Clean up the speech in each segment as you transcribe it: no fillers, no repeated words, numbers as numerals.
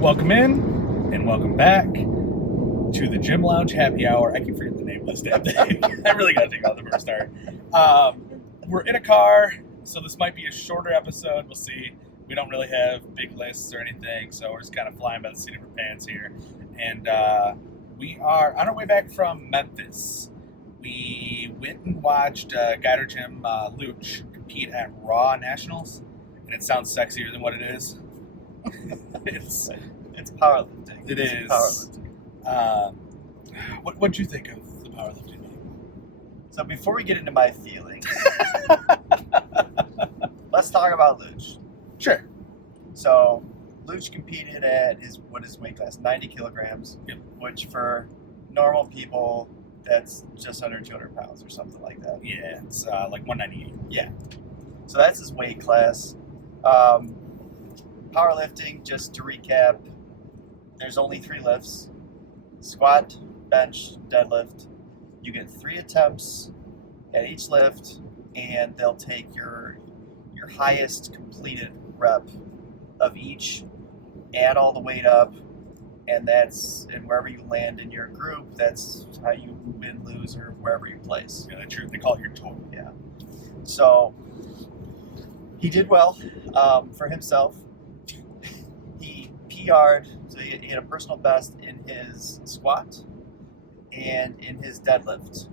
Welcome in and welcome back to the Gym Lounge Happy Hour. I keep forgetting the name of this damn thing. I really got to think about it before I start. We're in a car, so this might be a shorter episode. We'll see. We don't really have big lists or anything, so we're just kind of flying by the seat of our pants here. And we are on our way back from Memphis. We went and watched a guy at our gym, Luch, compete at Raw Nationals, and it sounds sexier than what it is. It's powerlifting. It is. Powerlifting. What'd you think of the powerlifting game? So before we get into my feelings, let's talk about Luch. Sure. So Luch competed at his weight class, 90 kilograms, Yep. which for normal people, that's just under 200 pounds or something like that. Yeah, it's like 198. Yeah. So that's his weight class. Powerlifting, just to recap, there's only 3 lifts: squat, bench, deadlift. You get 3 attempts at each lift, and they'll take your highest completed rep of each, add all the weight up, and wherever you land in your group, that's how you win, lose, or wherever you place. Yeah, that's true. They call it your total. Yeah. So he did well for himself. He PR'd, so he had a personal best in his squat and in his deadlift.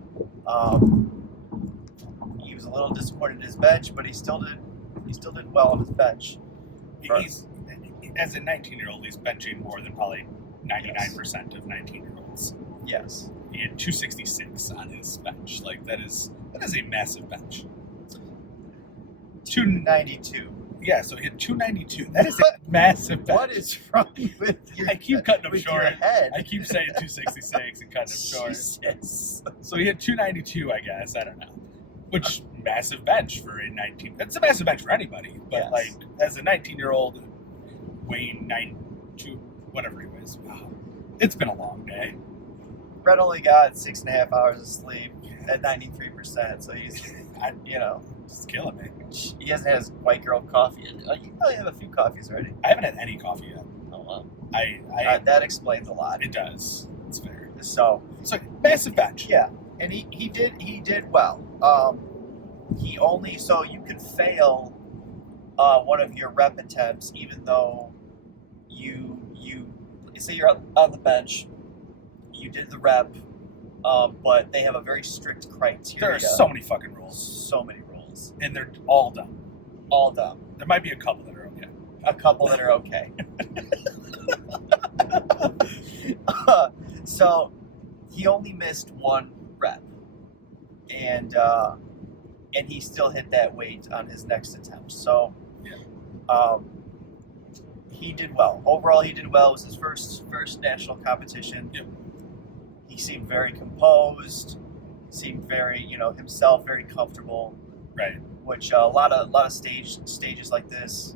He was a little disappointed in his bench, but he still did well on his bench. He's, as a 19-year-old, he's benching more than probably 99% of 19-year-olds. Yes. He had 266 on his bench. Like that is a massive bench. 292. Yeah, so he had 292. That is a massive bench. What is wrong with your I keep cutting him with short. your head? I keep saying 266 and cutting him short. Jesus. So he had 292, I guess. I don't know. Which, massive bench for a 19. That's a massive bench for anybody. But, Yes. like, as a 19-year-old weighing 92, whatever he weighs, wow. It's been a long day. Brett only got 6.5 hours of sleep at 93%, so he's, It's killing me. he hasn't had his white girl coffee. You probably have a few coffees already. I haven't had any coffee yet. Oh, wow. That That explains a lot. it does. It's fair. So, So, massive bench. yeah, and he did well. So you could fail one of your rep attempts, even though you say you're on the bench, you did the rep, but they have a very strict criteria. There are so many fucking rules. So many rules. And they're all dumb. All dumb. There might be a couple that are okay. A couple that are okay. So he only missed 1 rep, and he still hit that weight on his next attempt. So he did well. Overall, he did well. It was his first national competition. Yep. He seemed very composed. Seemed very, himself, very comfortable. Right. Which a lot of stages like this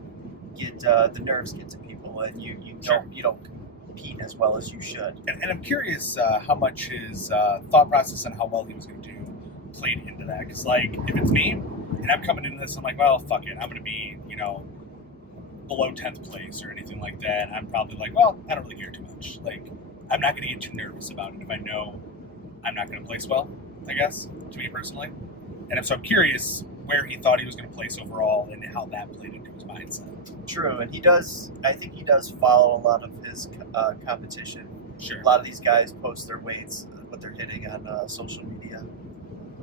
get the nerves get to people, and you don't compete as well as you should. And I'm curious how much his thought process and how well he was going to do played into that. Because, like, if it's me and I'm coming into this, I'm like, well, fuck it. I'm going to be, below 10th place or anything like that. I'm probably like, well, I don't really care too much. Like, I'm not going to get too nervous about it if I know I'm not going to place well, I guess, to me personally. And so I'm curious where he thought he was going to place overall and how that played into his mindset. True, and I think he does follow a lot of his competition. Sure. A lot of these guys post their weights, what they're hitting on social media.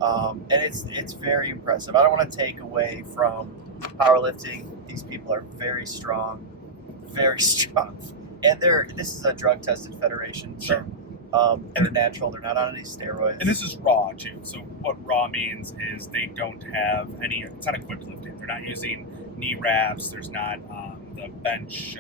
And it's very impressive. I don't want to take away from powerlifting. These people are very strong, and this is a drug-tested federation. Sure. So, they're natural. They're not on any steroids. And this is raw too. So what raw means is they don't have any. It's not equipped lifting. They're not using knee wraps. There's not the bench.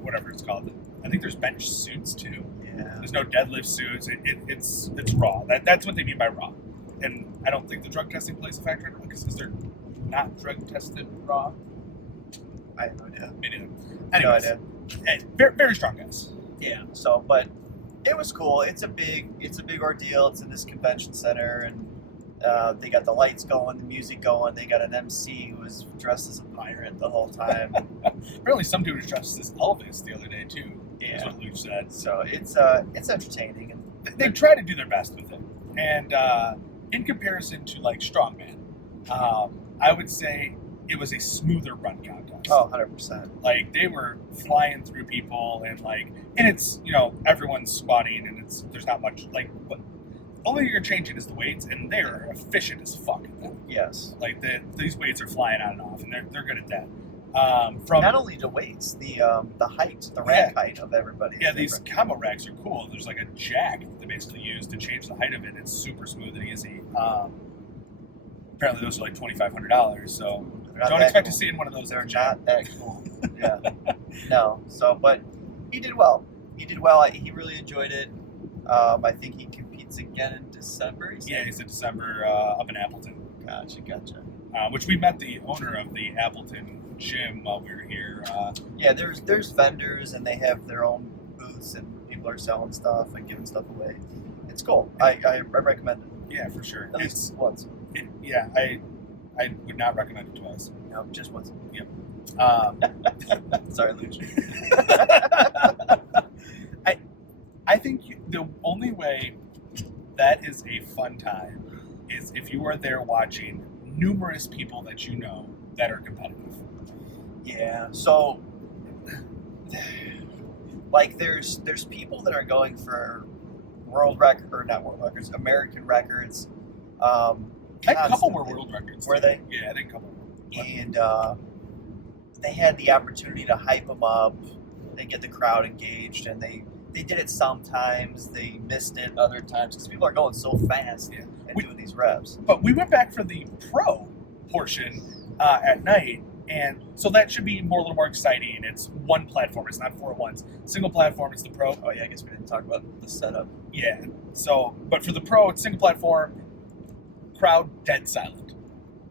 Whatever it's called. I think there's bench suits too. Yeah. There's no deadlift suits. It's raw. That's what they mean by raw. And I don't think the drug testing plays a factor in it because they're not drug tested raw. I have no idea. Me neither. No Anyways, idea. very, very strong guys. Yeah. So, but it was cool. It's a big ordeal. It's in this convention center, and They got the lights going, the music going. They got an MC who was dressed as a pirate the whole time. Apparently, some dude was dressed as Elvis the other day too. Yeah. That's what Luch said. So it's entertaining. And They try to do their best with it, and in comparison to like strongman, I would say it was a smoother run contest. Oh, 100%. Like they were flying through people, and it's everyone's squatting, and there's not much like what. Only thing you're changing is the weights, and they're efficient as fuck at that. Yes. Like these weights are flying on and off, and they're good at that. From not only the weights, the height, the rack height of everybody. Yeah, these combo racks are cool. There's like a jack that they basically use to change the height of it. It's super smooth and easy. Apparently, those are like $2,500. So don't expect to see in one of those. They're not that cool. Yeah. No. So, but he did well. He did well. He really enjoyed it. I think he competes again in December. Yeah, he's in December up in Appleton. Gotcha. Which we met the owner of the Appleton gym while we were here. Yeah, there's vendors, and they have their own booths, and people are selling stuff and giving stuff away. It's cool. I recommend it. Yeah, for sure. At least once. I would not recommend it twice. No, just once. Yep. Sorry, Luch. I think the only way that is a fun time is if you are there watching numerous people that you know that are competitive. Yeah. So, like, there's people that are going for world record, or not world records, American records. I think a couple were world records. Were they? Yeah, I think a couple were. And they had the opportunity to hype them up and get the crowd engaged, and they did it sometimes. They missed it other times because people are going so fast and doing these reps. But we went back for the pro portion at night, and so that should be a little more exciting. It's one platform. It's not 4 at once. Single platform. It's the pro. Oh yeah, I guess we didn't talk about the setup. Yeah. So, but for the pro, it's single platform. Crowd dead silent.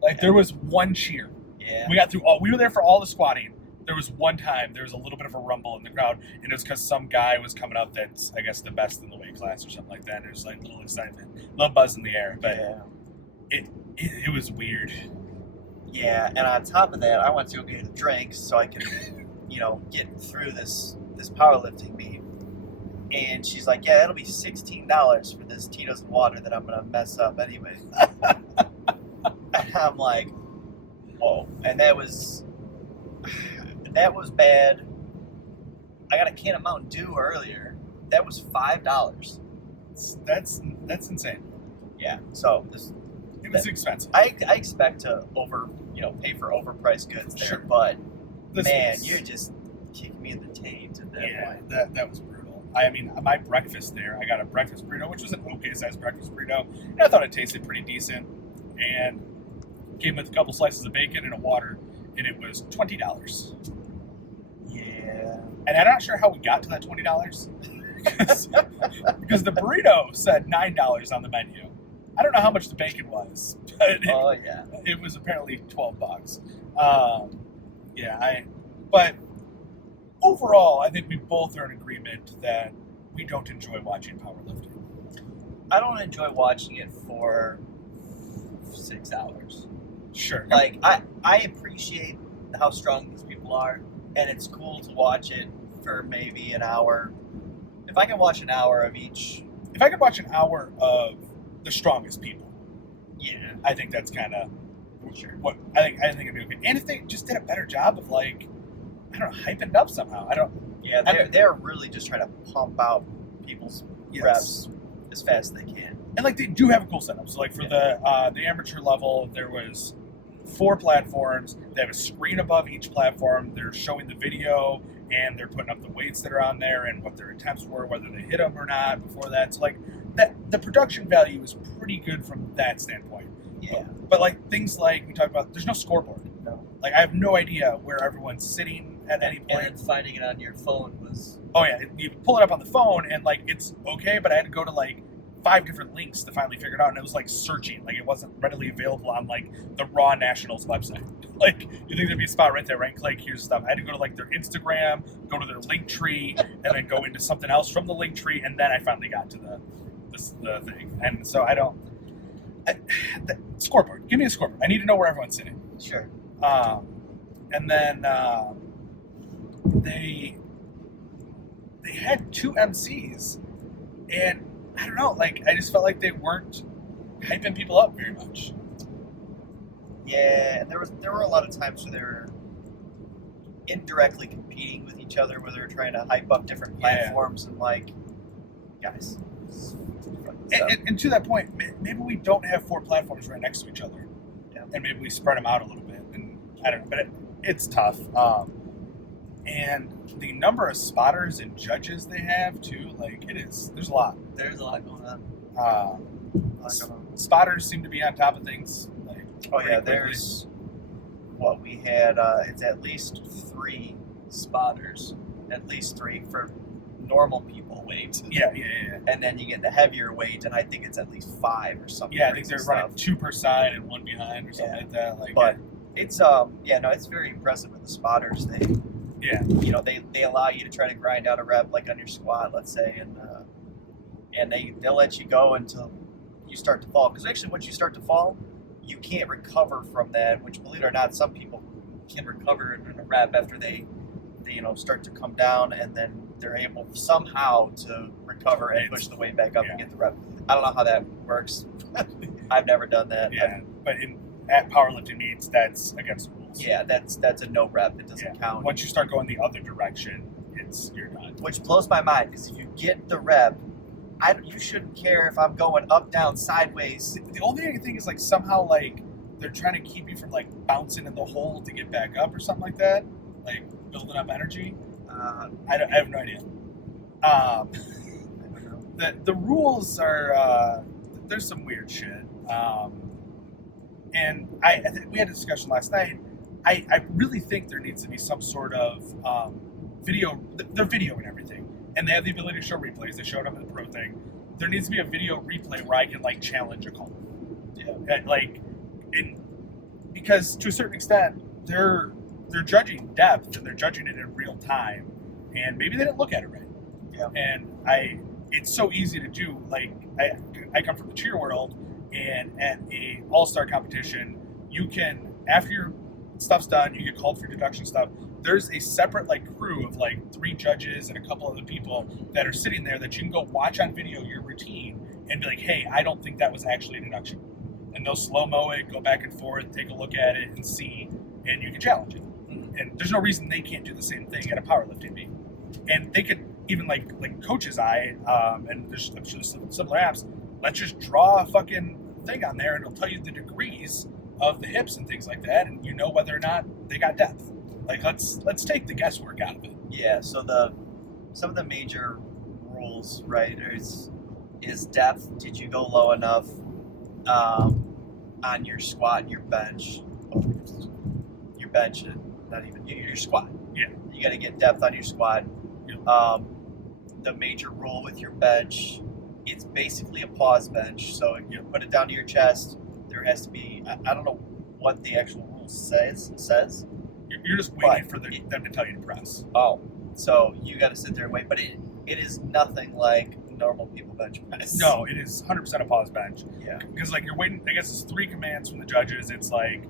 Like there was one cheer. Yeah. We got through all. We were there for all the squatting. There was one time there was a little bit of a rumble in the crowd, and it was because some guy was coming up that's, I guess, the best in the weight class or something like that. There's like a little excitement, a little buzz in the air, but it was weird. Yeah, and on top of that, I went to go get a drink so I could, get through this powerlifting meet. And she's like, "Yeah, it'll be $16 for this Tito's water that I'm gonna mess up anyway." And I'm like, "Whoa!" And that was bad. I got a can of Mountain Dew earlier. That was $5. That's insane. Yeah. So it was expensive. I expect to pay for overpriced goods there, sure. But you're just kicking me in the taint at that point. That was brutal. I mean, my breakfast there, I got a breakfast burrito, which was an okay sized breakfast burrito, and I thought it tasted pretty decent. And came with a couple slices of bacon and a water, and it was $20. Yeah. And I'm not sure how we got to that $20 because the burrito said $9 on the menu. I don't know how much the bacon was, but it was apparently $12. But overall, I think we both are in agreement that we don't enjoy watching powerlifting. I don't enjoy watching it for 6 hours. Sure. Like, I appreciate how strong these people are, and it's cool to watch it for maybe an hour. If I can watch an hour of each... If I could watch an hour of the strongest people, yeah, I think that's kind of sure. what I think it'd be okay. And if they just did a better job of, like, I don't know, hyping it up somehow. Yeah, they're really just trying to pump out people's reps as fast as they can. And like they do have a cool setup. So like for the amateur level, there was 4 platforms. They have a screen above each platform. They're showing the video, and they're putting up the weights that are on there and what their attempts were, whether they hit them or not before that. So like that, the production value is pretty good from that standpoint. Yeah. But like things like we talked about, there's no scoreboard. No. Like I have no idea where everyone's sitting at any point. And then finding it on your phone was... Oh yeah, you pull it up on the phone and like it's okay, but I had to go to like 5 different links to finally figure it out, and it was like searching, like it wasn't readily available on like the Raw Nationals website. Like you think there'd be a spot right there, right click, here's stuff. I had to go to like their Instagram, go to their link tree, and then go into something else from the link tree, and then I finally got to the thing. And so I don't The scoreboard. Give me a scoreboard. I need to know where everyone's sitting. Sure. And then they had 2 MCs, and I don't know. Like, I just felt like they weren't hyping people up very much. Yeah, and there were a lot of times where they were indirectly competing with each other, where they were trying to hype up different platforms, and like, guys. And to that point, maybe we don't have 4 platforms right next to each other, and maybe we spread them out a little bit. And I don't know, but it's tough. And the number of spotters and judges they have too, like there's a lot. There's a lot going on. Spotters seem to be on top of things. Like, oh yeah, there's what we had. It's at least 3 spotters, at least 3 for normal people weight. Yeah. And then you get the heavier weight, and I think it's at least 5 or something. Yeah, I think they're running 2 per side and 1 behind or something like that. Like, but it's it's very impressive with the spotters. They allow you to try to grind out a rep like on your squat, let's say, and they'll let you go until you start to fall. Because actually, once you start to fall, you can't recover from that. Which, believe it or not, some people can recover in a rep after they start to come down, and then they're able somehow to recover and push the weight back up and get the rep. I don't know how that works. I've never done that. Yeah, but at powerlifting meets, that's against the rules. Yeah, that's a no rep. It doesn't count. Once you start going the other direction, you're done. Which blows my mind, because if you get the rep, you shouldn't care if I'm going up, down, sideways. The only thing is, like, somehow, like, they're trying to keep you from, like, bouncing in the hole to get back up or something like that, like building up energy. I have no idea. The rules are there's some weird shit. And we had a discussion last night. I really think there needs to be some sort of video. They're videoing everything, and they have the ability to show replays. They showed up in the pro thing. There needs to be a video replay where I can, like, challenge a call. Because to a certain extent, they're judging depth, and they're judging it in real time, and maybe they didn't look at it right. Yeah. And it's so easy to do. Like, I come from the cheer world, and at a all-star competition, you can, after your stuff's done, you get called for deduction stuff. There's a separate, like, crew of, like, 3 judges and a couple other people that are sitting there that you can go watch on video your routine and be like, hey, I don't think that was actually a deduction. And they'll slow-mo it, go back and forth, take a look at it, and see, and you can challenge it. And there's no reason they can't do the same thing at a powerlifting meet. And they could, even like Coach's Eye, and there's, I'm sure, some similar apps, let's just draw a fucking thing on there, and it'll tell you the degrees of the hips and things like that, and you know whether or not they got depth. Like, let's take the guesswork out of it. Yeah, so some of the major rules, right, is depth. Did you go low enough on your squat and your bench? Your bench, not even your squat. Yeah. You got to get depth on your squat. Yeah. The major rule with your bench, it's basically a pause bench. So you put it down to your chest. There has to be, I don't know what the actual rule says. You're just waiting for them to tell you to press. Oh, so you got to sit there and wait. But it is nothing like normal people bench press. No, it is 100% a pause bench. Yeah. Because, like, you're waiting, I guess it's 3 commands from the judges. It's like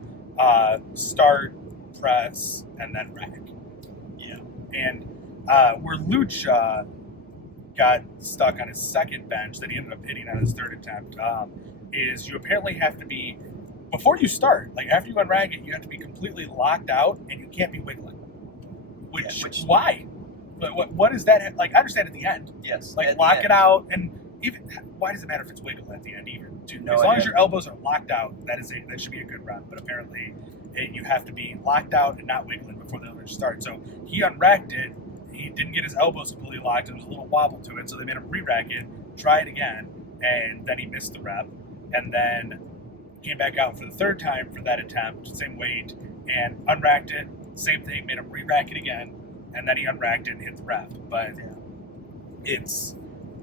start, press, and then rack. Yeah. And where Luch got stuck on his second bench that he ended up hitting on his 3rd attempt is you apparently have to be, before you start, like after you unrack it, you have to be completely locked out and you can't be wiggling. Which why? But what is that? Like, I understand at the end. Yes. Like, lock it out, and even why does it matter if it's wiggle at the end? Even as long as your elbows are locked out, that should be a good rep. But apparently, you have to be locked out and not wiggling before the other start. So he unracked it. He didn't get his elbows completely locked. There was a little wobble to it, so they made him re-rack it, try it again, and then he missed the rep, and then came back out for the 3rd time for that attempt, same weight, and unracked it. Same thing, made him re-rack it again, and then he unracked it and hit the rep. But it's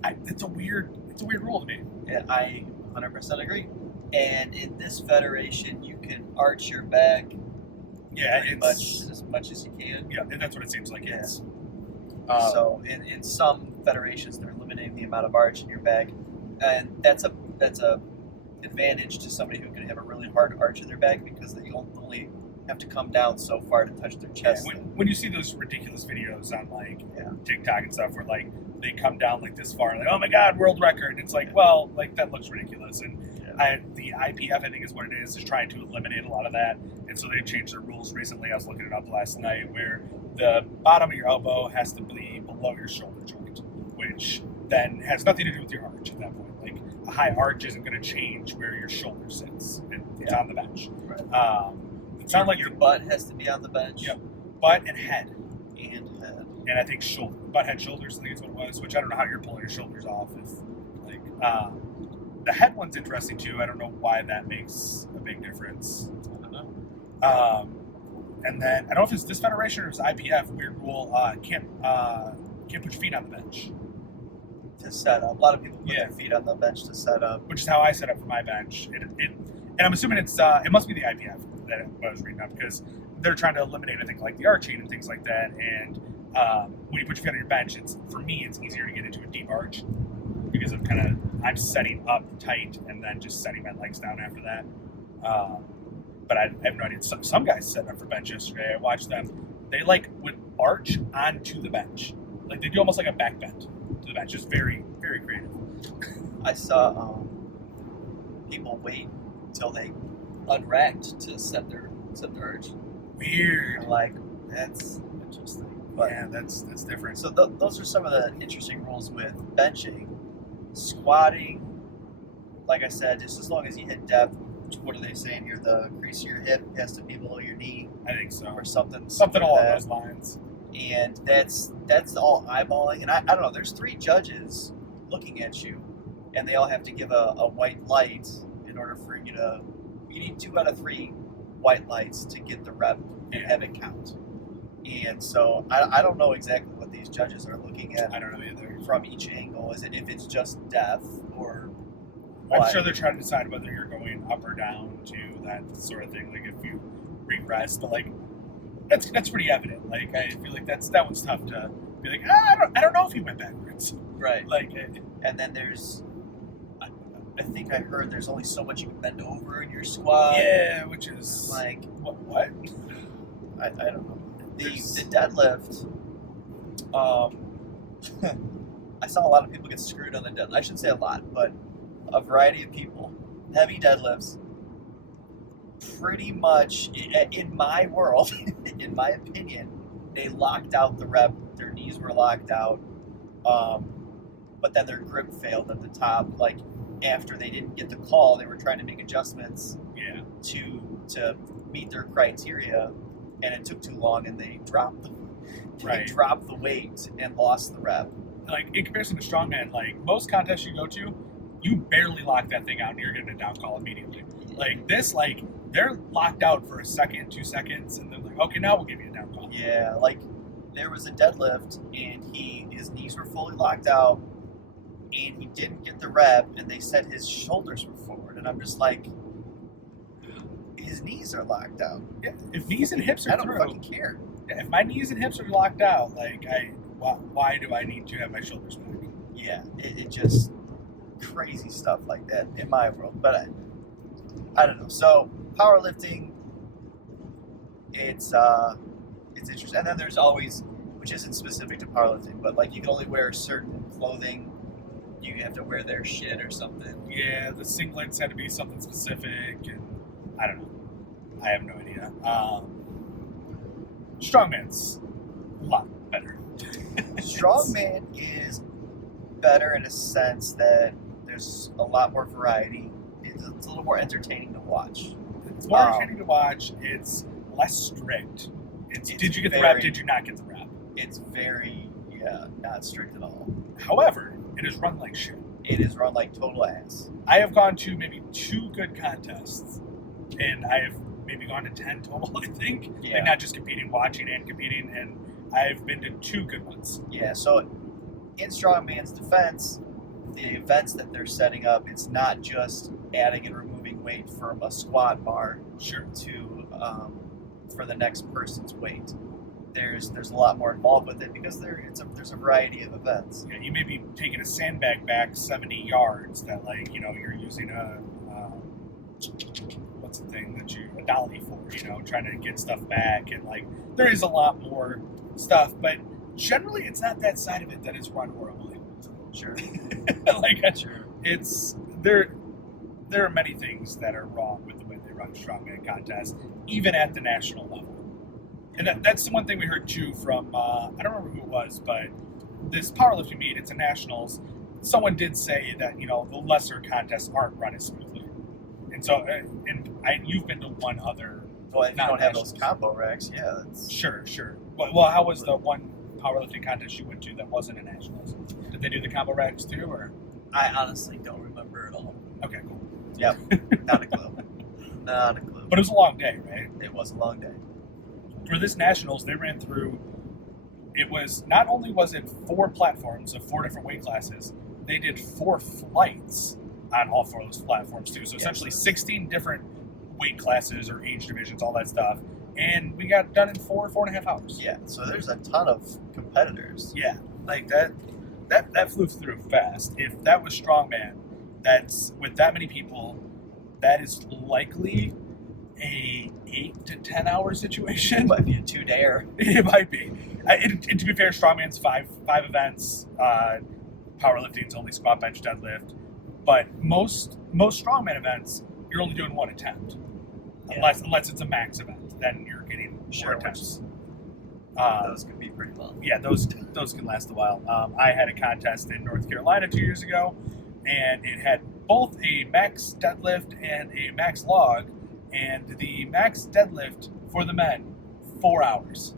a weird rule to me. Yeah, I 100% agree. And in this federation, you can arch your back as much as you can. Yeah, and that's what it seems like. Yeah. It's. So in some federations, they're limiting the amount of arch in your back, and it's advantage to somebody who can have a really hard arch in their back because they only have to come down so far to touch their chest. When you see those ridiculous videos on like Yeah. TikTok and stuff where like they come down like this far, like, oh my god, world record, and it's like, well, like that looks ridiculous. And the IPF, I think, is what it is trying to eliminate a lot of that, and so they've changed their rules recently. I was looking it up last night, where the bottom of your elbow has to be below your shoulder joint, which then has nothing to do with your arch at that point. Like a high arch isn't going to change where your shoulder sits. It's on the bench. Right. It's not like your butt has to be on the bench. Yep. Butt and head. And I think shoulder, butt, head, shoulders. I think is what it was. Which I don't know how you're pulling your shoulders off. If like the head one's interesting too. I don't know why that makes a big difference. I don't know. And then I don't know if it's this federation or it's IPF. Weird rule. Can't put your feet on the bench to set up. A lot of people put their feet on the bench to set up, which is how I set up for my bench. And I'm assuming it must be the IPF that I was reading up, because they're trying to eliminate, I think, like the arching and things like that. And when you put your feet on your bench, for me it's easier to get into a deep arch because I'm setting up tight and then just setting my legs down after that. But I have no idea. Some guys set up for bench yesterday. I watched them. They would arch onto the bench, like they do almost like a back bend to the bench. Just very, very creative. I saw people wait until they unracked to set their arch. Weird. I'm like, that's interesting. But, yeah, that's different. So those are some of the interesting rules with benching. Squatting, like I said, just as long as you hit depth. What are they saying here? The crease of your hip has to be below your knee. I think so. Or something along those lines. And that's all eyeballing. And I don't know. There's 3 judges looking at you, and they all have to give a white light in order for you to. You need 2 out of 3 white lights to get the rep and have it count. And so I don't know exactly what these judges are looking at. I don't know either. From each angle, is it if it's just depth or? I'm sure they're trying to decide whether you're going up or down to that sort of thing. Like if you regress, but like that's pretty evident. Like I feel like that one's tough to be like, I don't know if he went backwards. Right. Like, and then there's, I think I heard there's only so much you can bend over in your squat. Yeah, which is like what? I don't know. The deadlift. I saw a lot of people get screwed on the deadlift. I shouldn't say a lot, but a variety of people. Heavy deadlifts. Pretty much, in my world, in my opinion, they locked out the rep. Their knees were locked out, but then their grip failed at the top. Like after they didn't get the call, they were trying to make adjustments. Yeah. To meet their criteria, and it took too long, and they dropped the weight and lost the rep. Like in comparison to strongman, like most contests you go to, you barely lock that thing out and you're getting a down call immediately. Like this, like they're locked out for a second, 2 seconds, and they're like, okay, now we'll give you a down call. Yeah, like there was a deadlift and his knees were fully locked out and he didn't get the rep, and they said his shoulders were forward, and I'm just like, his knees are locked out. Yeah, if knees and hips are I don't fucking care. Yeah, if my knees and hips are locked out, like why do I need to have my shoulders back? Yeah, it just crazy stuff like that in my world. But I don't know. So powerlifting, it's interesting. And then there's always, which isn't specific to powerlifting, but like you can only wear certain clothing. You have to wear their shit or something. Yeah, the singlets had to be something specific, and I don't know. I have no idea. Strongman's a lot better. Strongman is better in a sense that there's a lot more variety. It's a little more entertaining to watch. It's more entertaining to watch. It's less strict. It's did you get the rep? Did you not get the rep? It's very, not strict at all. However, it is run like shit. It is run like total ass. I have gone to maybe 2 good contests, and I have maybe gone to 10 total, I think. Yeah. Like not just competing, watching and competing, and I've been to 2 good ones. Yeah, so in Strongman's defense, the events that they're setting up, it's not just adding and removing weight from a squat bar to for the next person's weight. There's a lot more involved with it because there's a variety of events. Yeah, you may be taking a sandbag back 70 yards that you're using a what's the thing that a dolly for, trying to get stuff back, and like there is a lot more stuff, but generally it's not that side of it that is run horribly. Sure. Sure. It's there are many things that are wrong with the way they run strongman contests, even at the national level. And that's the one thing we heard too from I don't remember who it was, but this powerlifting meet, it's a nationals. Someone did say that the lesser contests aren't run as smoothly, and so you've been to one other. Well, if you don't have those combo racks, yeah, that's sure. Well, how was the one powerlifting contest you went to that wasn't a nationals? Did they do the combo racks too, or? I honestly don't remember at all. Okay, cool. Yep, not a clue. Not a clue. But it was a long day, right? It was a long day. For this nationals, they ran through. It was not only was it 4 platforms of 4 different weight classes, they did 4 flights on all 4 of those platforms too. So essentially 16 different weight classes or age divisions, all that stuff. And we got done in 4.5 hours. Yeah, so there's a ton of competitors. Yeah, like that flew through fast. If that was strongman, that's with that many people, that is likely a 8 to 10 hour situation. It might be a 2-dayer. It might be. And to be fair, strongman's five events. Powerlifting's only squat, bench, deadlift. But most strongman events, you're only doing 1 attempt, unless it's a max event. Then you're getting more attempts. Those can be pretty long. Yeah, those can last a while. I had a contest in North Carolina 2 years ago, and it had both a max deadlift and a max log. And the max deadlift for the men, 4 hours.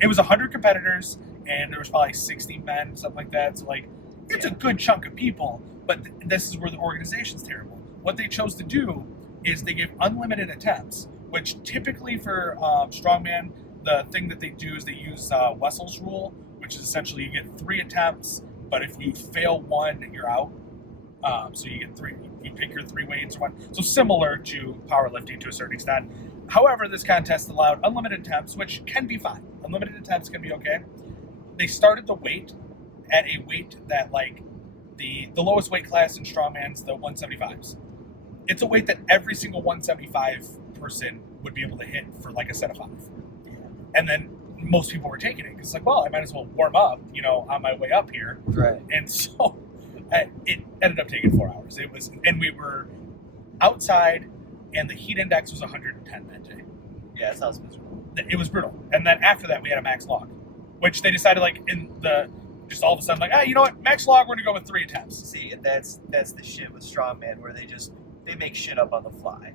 It was 100 competitors, and there was probably 60 men, something like that. So it's a good chunk of people. But this is where the organization's terrible. What they chose to do is they give unlimited attempts, which typically for strongman, the thing that they do is they use Wessel's rule, which is essentially you get 3 attempts, but if you fail 1, you're out. So you get 3. You pick your 3 weights. So similar to powerlifting to a certain extent. However, this contest allowed unlimited attempts, which can be fine. Unlimited attempts can be okay. They started the weight at a weight that the lowest weight class in strongman's the 175s. It's a weight that every single 175 person would be able to hit for a set of 5. And then most people were taking it because I might as well warm up, on my way up here. Right. And so it ended up taking 4 hours. And we were outside, and the heat index was 110 that day. Yeah, it sounds miserable. It was brutal. And then after that, we had a max log, which they decided just all of a sudden you know what, max log, we're gonna go with 3 attempts. See, that's the shit with strongman where they make shit up on the fly.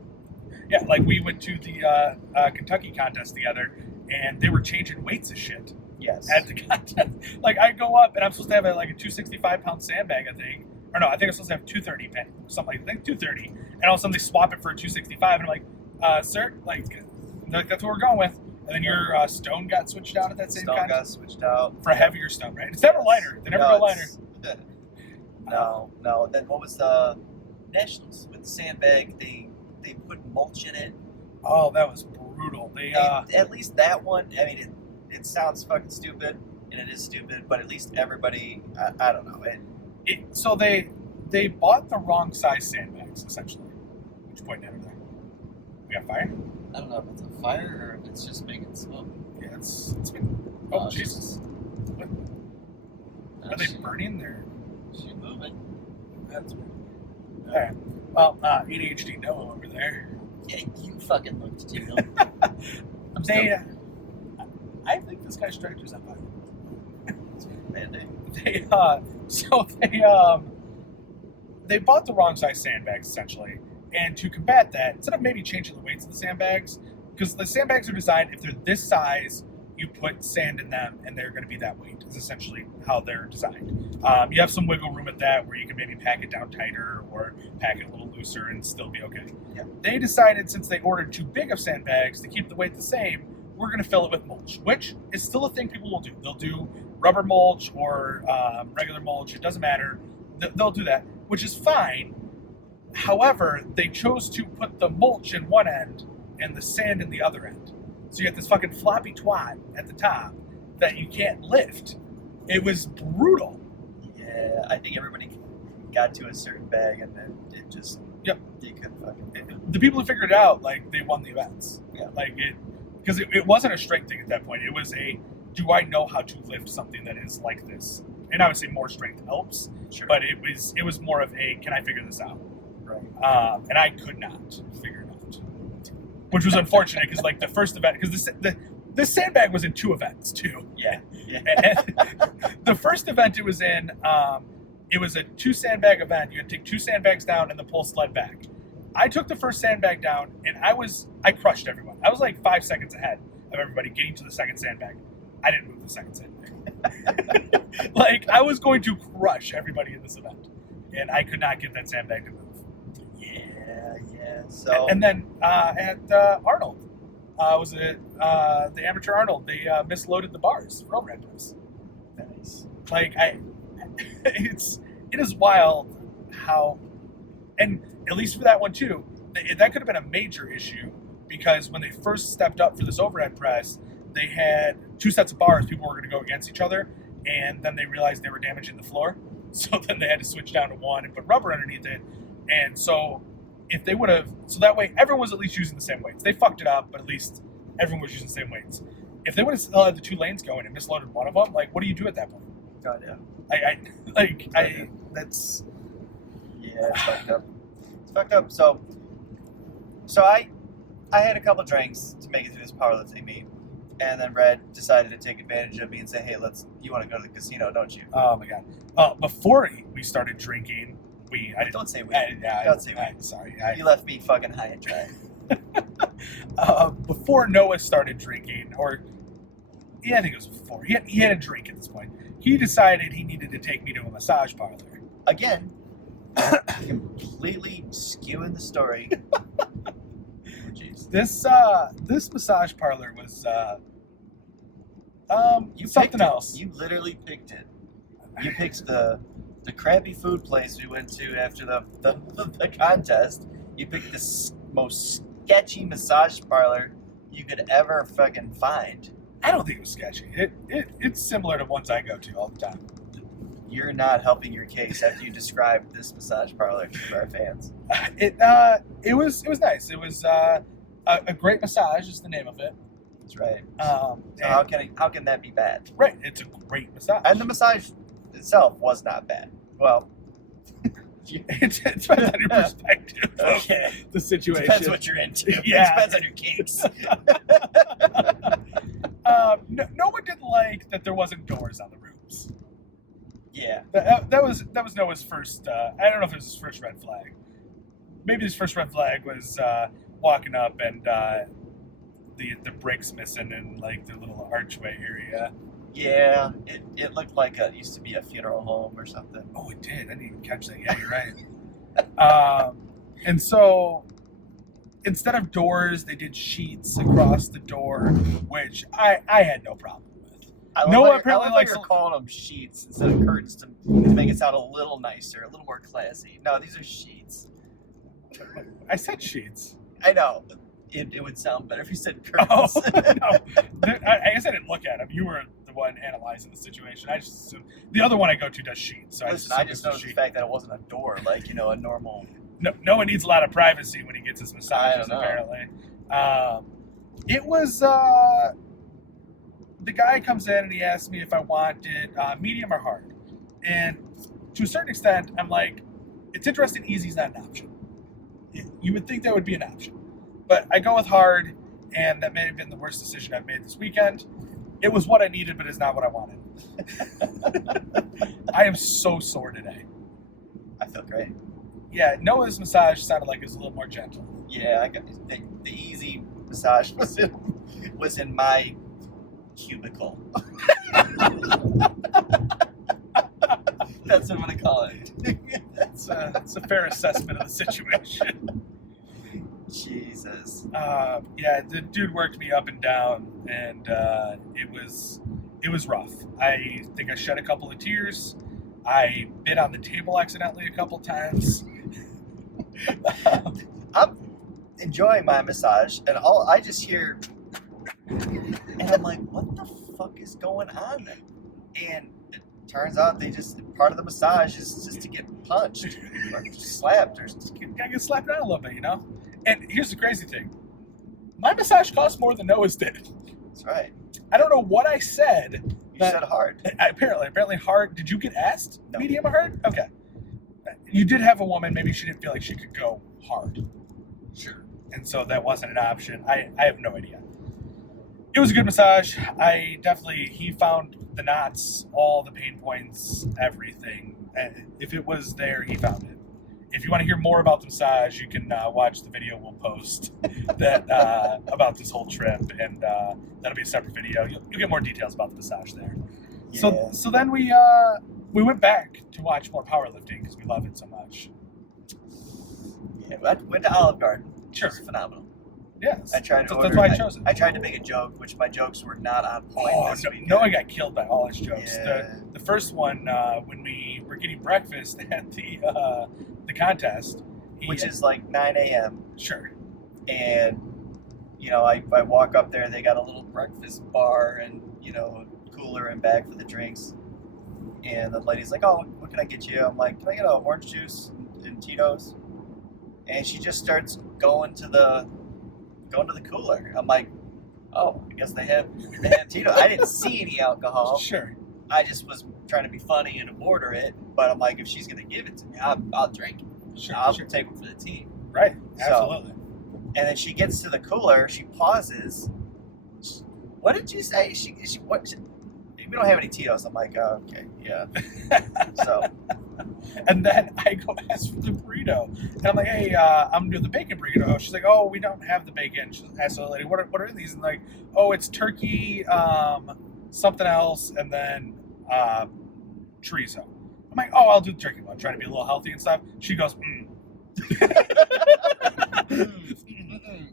Yeah, we went to the Kentucky contest together, and they were changing weights of shit. Yes. At the contest. I go up, and I'm supposed to have a 265-pound sandbag, I think. Or no, I think I'm supposed to have 230 pounds, something like that. I think 230. And all of a sudden they swap it for a 265, and I'm like, sir, that's what we're going with. And then your stone got switched out at that same contest? Stone got switched out. For a heavier stone, right? It's never lighter. They never go lighter. No. Then what was the Nationals with the sandbag? They put mulch in it. Oh, that was brutal. At least that one, I mean, it sounds fucking stupid, and it is stupid, but at least everybody, I don't know. So they bought the wrong size sandbags, essentially. Which point at there? We got fire? I don't know if it's a fire or if it's just making smoke. Yeah, it's been... Oh, Jesus. What? Are they burning their... She's moving. That's weird. Alright. Well, ADHD Noah over there. Yeah, you fucking looked too. I think this guy's tractor's on fire. It's a bad day. They bought the wrong size sandbags, essentially. And to combat that, instead of maybe changing the weights of the sandbags, because the sandbags are designed, if they're this size, you put sand in them, and they're going to be that weight, is essentially how they're designed. You have some wiggle room at that, where you can maybe pack it down tighter, or pack it a little looser, and still be okay. Yeah. They decided, since they ordered too big of sandbags, to keep the weight the same, we're going to fill it with mulch, which is still a thing people will do. They'll do rubber mulch or regular mulch. It doesn't matter. They'll do that, which is fine. However, they chose to put the mulch in one end and the sand in the other end. So you have this fucking floppy twat at the top that you can't lift. It was brutal. Yeah, I think everybody got to a certain bag and then it just Yep. You couldn't fucking. The people who figured it out, like, they won the events. Yeah. Like, because it wasn't a strength thing at that point. It was do I know how to lift something that is like this? And obviously more strength helps, Sure. but it was more of can I figure this out? Right. And I could not figure it out, which was unfortunate because like the first event, because the sandbag was in 2 events too. Yeah. And the first event it was in, it was a 2 sandbag event. You had to take 2 sandbags down and then pull sled back. I took the first sandbag down and I crushed everyone. I was like 5 seconds ahead of everybody getting to the second sandbag. I didn't move the second sandbag. Like, I was going to crush everybody in this event, and I could not get that sandbag to move. Yeah. So. And then at Arnold, was it the amateur Arnold? They misloaded the bars for overhead press. Nice. Like, it is wild how, and at least for that one too, that could have been a major issue because when they first stepped up for this overhead press, they had 2 sets of bars. People were going to go against each other, and then they realized they were damaging the floor. So then they had to switch down to 1 and put rubber underneath it. And so if they would have, so that way everyone was at least using the same weights. They fucked it up, but at least everyone was using the same weights. If they would have still had the 2 lanes going and misloaded one of them, like, what do you do at that point? God, yeah. That's. Yeah, it's fucked up. It's fucked up. So I had a couple drinks to make it through this powerlifting meet. And then Red decided to take advantage of me and say, "Hey, you want to go to the casino, don't you?" Oh my god! Before we started drinking, Don't say we. Don't say we. Sorry, You left me fucking high and dry. Before Noah started drinking, I think it was before. He had a drink at this point. He decided he needed to take me to a massage parlor. Again, completely skewing the story. Jeez. This massage parlor was something else. You literally picked it. You picked the crappy food place we went to after the contest. You picked the most sketchy massage parlor you could ever fucking find. I don't think it was sketchy. It's similar to ones I go to all the time. You're not helping your case after you described this massage parlor to our fans. It was nice. It was a great massage is the name of it. That's right. So how can that be bad? Right, it's a great massage. And the massage itself was not bad. Well, it depends on your perspective okay. of the situation. Depends what you're into. Yeah. It depends on your kinks. No one didn't like that there wasn't doors on the rooms. Yeah. That was Noah's first. I don't know if it was his first red flag. Maybe his first red flag was walking up and the bricks missing in like the little archway area. Yeah, it looked like it used to be a funeral home or something. Oh, it did. I didn't even catch that. Yeah, you're right. And so instead of doors, they did sheets across the door, which I had no problem with. Noah apparently likes you're calling them sheets instead of curtains to make it sound a little nicer, a little more classy. No, these are sheets. I said sheets. I know. It would sound better if you said curtains. Oh, no. I guess I didn't look at them. You were the one analyzing the situation. I just assumed. The other one I go to does sheets. So Listen, I just noticed the fact that it wasn't a door, like, a normal... No one needs a lot of privacy when he gets his massages, I don't know. apparently. It was... the guy comes in and he asks me if I wanted medium or hard. And to a certain extent, I'm like, it's interesting, easy's not an option. You would think that would be an option. But I go with hard, and that may have been the worst decision I've made this weekend. It was what I needed, but it's not what I wanted. I am so sore today. I feel great. Yeah, Noah's massage sounded like it was a little more gentle. Yeah, I got the easy massage was in my cubicle. That's what I'm gonna call it. That's a fair assessment of the situation. Jesus. Yeah, the dude worked me up and down, and it was rough. I think I shed a couple of tears. I bit on the table accidentally a couple times. I'm enjoying my massage, and I just hear, and I'm like, what the fuck is going on? And turns out they just part of the massage is just to get punched or slapped or Gotta get slapped around a little bit, you know? And here's the crazy thing. My massage costs more than Noah's did. That's right. I don't know what I said. You said hard. Apparently hard. Did you get asked? No. Medium or hard? Okay. You did have a woman. Maybe she didn't feel like she could go hard. Sure. And so that wasn't an option. I have no idea. It was a good massage. He found the knots, all the pain points, everything. And if it was there, he found it. If you want to hear more about the massage, you can watch the video we'll post that about this whole trip, and that'll be a separate video. You'll get more details about the massage there. Yeah. So then we went back to watch more powerlifting because we love it so much. Yeah, went to Olive Garden. Sure. It was phenomenal. Yes. I tried to That's order. why I chose it. I tried to make a joke, which my jokes were not on point this weekend. Noah got killed by all his jokes. Yeah. The first one, when we were getting breakfast at the contest, Which is like 9 a.m. Sure. And, you know, I walk up there, they got a little breakfast bar and, you know, a cooler and bag for the drinks. And the lady's like, oh, what can I get you? I'm like, can I get an orange juice and Tito's? And she just starts going to the cooler. I'm like, oh, I guess they have Tito's. I didn't see any alcohol. Sure. I just was trying to be funny and order it. But I'm like, if she's going to give it to me, I'll drink it. Sure. I'll sure. take it for the team. Right. So- Absolutely. And then she gets to the cooler. She pauses. What did you say? We don't have any Tito's. I'm like, oh, okay, yeah. So And then I go ask for the burrito, and I'm like, hey, I'm doing the bacon burrito. She's like, oh, we don't have the bacon. She asked the lady, what are these? And like, oh, it's turkey, something else, and then chorizo. I'm like, oh, I'll do the turkey one. Trying to be a little healthy and stuff. She goes,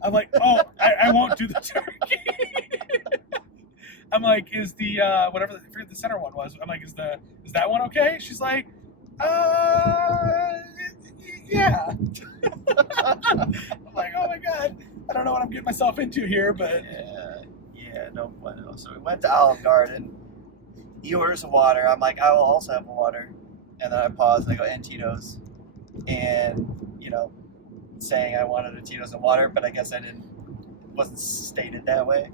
I'm like, oh, I won't do the turkey. I'm like, is the whatever I forget the center one was. I'm like, is that one okay? She's like, yeah. I'm like, oh my god, I don't know what I'm getting myself into here, but yeah, no bueno. So we went to Olive Garden. He orders a water. I'm like, I will also have a water. And then I pause and I go, and Tito's. And, you know, saying I wanted a Tito's and water, but I guess wasn't stated that way.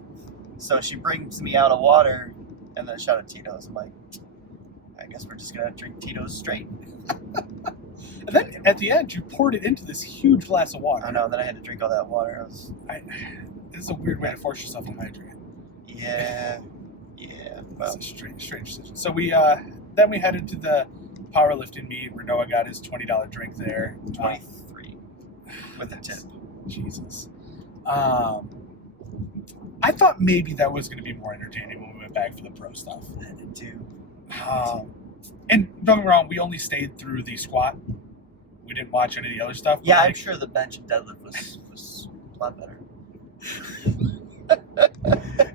So she brings me out a water and then a shot of Tito's. I'm like, I guess we're just going to drink Tito's straight. And then at the end, you poured it into this huge glass of water. I know, then I had to drink all that water. This is a weird way to force yourself to hydrate. Yeah. Well, It's a strange decision. So we then we headed to the powerlifting meet where Noah got his $20 drink there. 23 with a tip. Jesus. I thought maybe that was going to be more entertaining when we went back for the pro stuff. I did too. And don't get me wrong, we only stayed through the squat. We didn't watch any of the other stuff. Yeah, but I'm sure the bench and deadlift was a lot better.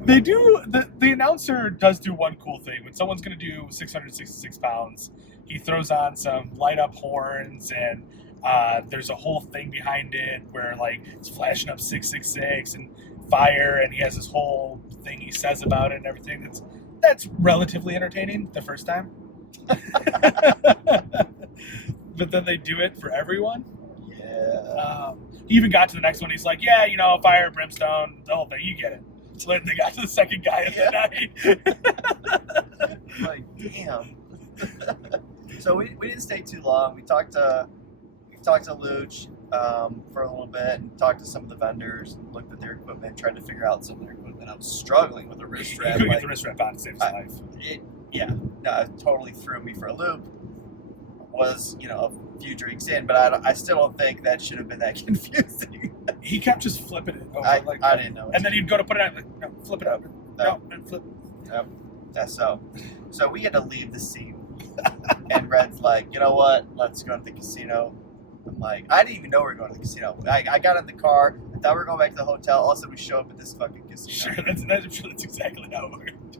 They do. The announcer does do one cool thing. When someone's going to do 666 pounds, he throws on some light up horns, and there's a whole thing behind it where like it's flashing up 666 and fire, and he has this whole thing he says about it and everything. That's relatively entertaining the first time. But then they do it for everyone. Yeah. He even got to the next one. He's like, yeah, fire, brimstone, the whole thing. You get it. So then they got to the second guy of the night. Like, damn. So we didn't stay too long. We talked to Luch for a little bit and talked to some of the vendors and looked at their equipment, tried to figure out some of their equipment. I was struggling with the wrist He strap. couldn't get the wrist strap on to save his life. It totally threw me for a loop. Was a few drinks in, but I still don't think that should have been that confusing. He kept just flipping it over. I didn't know. And then he'd go to put it on, like, no, flip it up. No, and flip. That's so we had to leave the scene. And Red's like, you know what? Let's go to the casino. I'm like, I didn't even know we were going to the casino. I got in the car. I thought we were going back to the hotel. All of a sudden, we show up at this fucking casino. Sure, I'm sure that's exactly how it worked.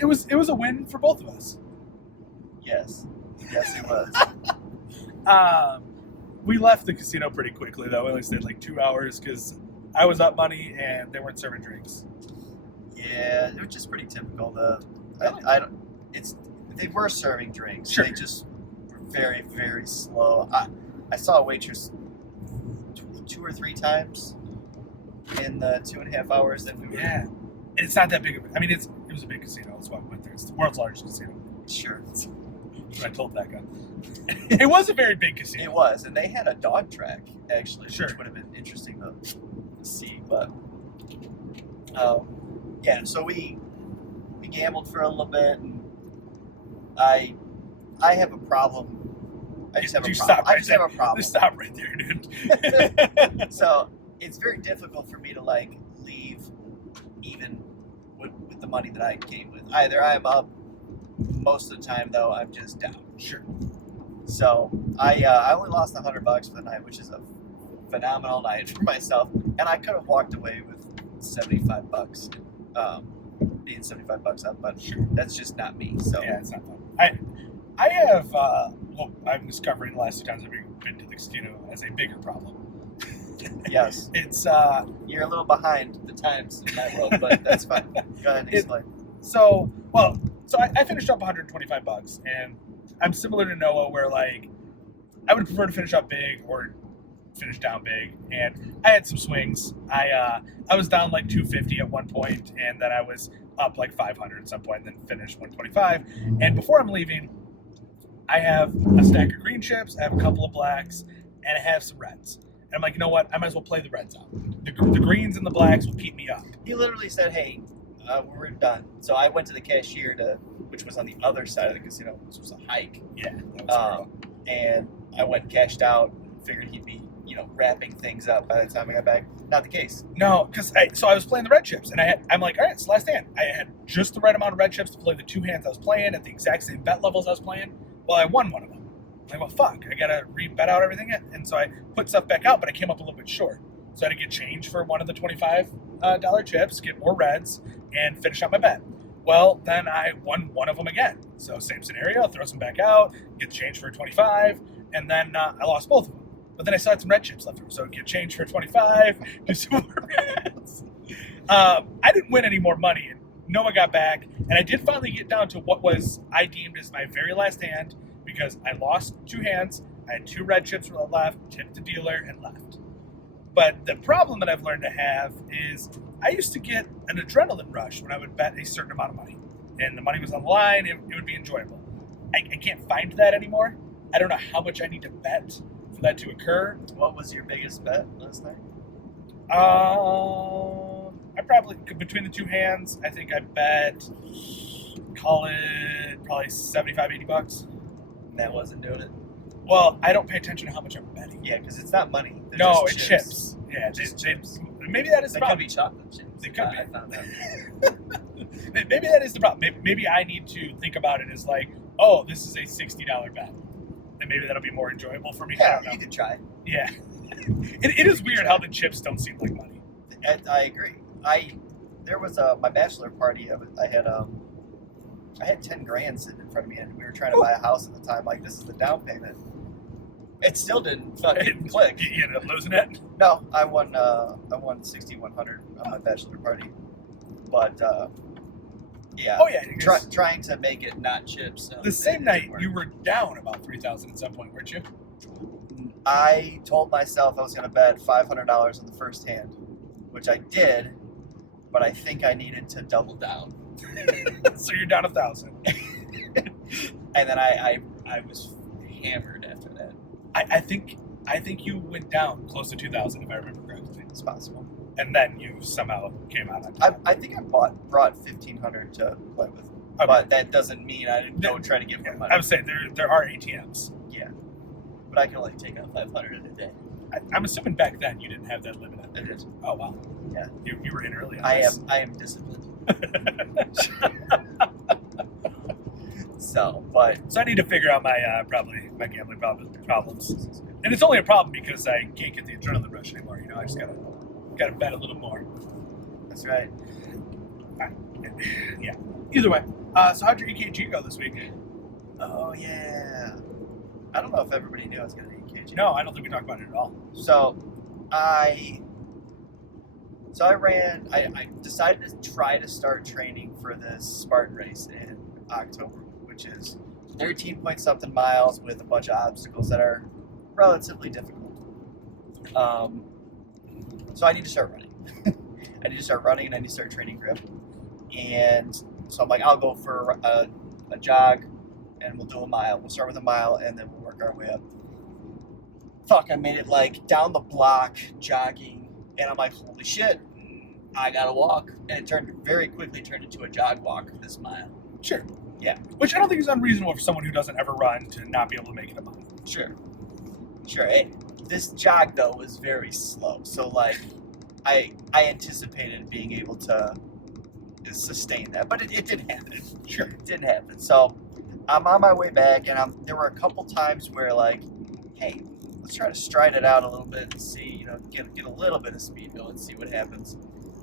It was a win for both of us. Yes, it was. We left the casino pretty quickly, though. We only stayed like 2 hours because I was up money and they weren't serving drinks. Yeah, it was just pretty typical. The Really? I don't. They were serving drinks. Sure. They just were very, very slow. I saw a waitress 2 or 3 times in the 2.5 hours that we were. Yeah. And it's not that big of I mean, it was a big casino. That's why we went there. It's the world's largest casino. Sure. That's what I told that guy. It was a very big casino. It was, and they had a dog track actually, Sure. which would have been interesting to see. But yeah, so we gambled for a little bit, and I have a problem. I just have a You problem. stop I right just have a problem. Just stop right there, dude. So it's very difficult for me to like leave even with the money that I came with. Either I'm up, most of the time though I'm just down. Sure. So I only lost $100 for the night, which is a phenomenal night for myself, and I could have walked away with $75, being $75 up, but Sure. that's just not me. So Yeah, it's not fun. I have, well, I'm discovering the last 2 times I've been to the casino as a bigger problem. yes, It's, you're a little behind the times in my world, but that's fine. Go ahead and explain. so I finished up $125, and I'm similar to Noah, where like I would prefer to finish up big or finish down big, and I had some swings. I was down like 250 at one point, and then I was up like 500 at some point, and then finished 125. And before I'm leaving, I have a stack of green chips, I have a couple of blacks, and I have some reds. And I'm like, you know what? I might as well play the reds out. The greens and the blacks will keep me up. He literally said, "Hey, we're done." So I went to the cashier which was on the other side of the casino, which was a hike. Yeah, that was And I went and cashed out. Figured he'd be, wrapping things up by the time I got back. Not the case. No, because I was playing the red chips, and I'm like, all right, it's the last hand. I had just the right amount of red chips to play the 2 hands I was playing at the exact same bet levels I was playing. Well, I won one of them. I'm like, well, fuck, I gotta re-bet out everything, and so I put stuff back out, but I came up a little bit short. So I had to get change for one of the $25 chips, get more reds, and finish out my bet. Well, then I won one of them again. So same scenario, throw some back out, get change for 25, and then I lost both of them. But then I still had some red chips left over, so get change for 25, do some more reds. I didn't win any more money, and Noah got back, and I did finally get down to what was I deemed as my very last hand, because I lost 2 hands, I had 2 red chips left, tipped the dealer, and left. But the problem that I've learned to have is I used to get an adrenaline rush when I would bet a certain amount of money, and the money was on the line, it would be enjoyable. I can't find that anymore. I don't know how much I need to bet for that to occur. What was your biggest bet last night? I probably, between the 2 hands, I think I bet, call it probably $75-$80. That wasn't doing it. Well, I don't pay attention to how much I'm betting. Yeah, because it's not money. They're No, just it's chips. Yeah, Just chips. maybe that is the They could problem. be chocolate chips. They could be. I found out. Maybe that is the problem. Maybe I need to think about it as like, oh, this is a $60 bet. And maybe that'll be more enjoyable for me. I Yeah, don't know. you could try. Yeah. It is weird how the chips don't seem like money. I agree. There was my bachelor party. I had 10 grand sitting in front of me, and we were trying to buy a house at the time. Like, this is the down payment. It still didn't fucking click. You ended up losing it. No, I won 6,100 on my bachelor party, but yeah. Oh yeah. because Trying to make it not chips. the same night you were down about 3,000 at some point, weren't you? I told myself I was going to bet $500 on the first hand, which I did, but I think I needed to double down. So you're down 1,000. And then I was hammered after that. I think you went down close to 2,000 if I remember correctly, It's possible. and then you somehow came out on top. I think I brought 1,500 to play with, Okay. but that doesn't mean I didn't go try to give Yeah, more money. I would say there are ATMs. Yeah, but I can only take out 500 in a day. I'm assuming back then you didn't have that limit. It is. Oh wow. Yeah. You were in early on I this. am disciplined. So, but So I need to figure out my my gambling problems, and it's only a problem because I can't get the adrenaline rush anymore. I just gotta bet a little more. that's right. Yeah. Either way, so how'd your EKG go this week? Oh yeah. I don't know if everybody knew I was going to be EKG. No, I don't think we talked about it at all. So, I So I decided to try to start training for this Spartan race in October, which is 13 point something miles with a bunch of obstacles that are relatively difficult. So I need to start running. I need to start running and I need to start training grip. And so I'm like, I'll go for a jog and we'll do a mile. We'll start with a mile and then we'll work our way up. Fuck, I made it like down the block jogging and I'm like, holy shit, I gotta walk. And it very quickly turned into a jog walk this mile. Sure. Yeah. Which I don't think is unreasonable for someone who doesn't ever run to not be able to make it a mile. Sure. This jog though was very slow. So like I anticipated being able to sustain that, but it didn't happen. Sure. It didn't happen. So I'm on my way back and there were a couple times where like, hey, let's try to stride it out a little bit and see, get a little bit of speed going and see what happens.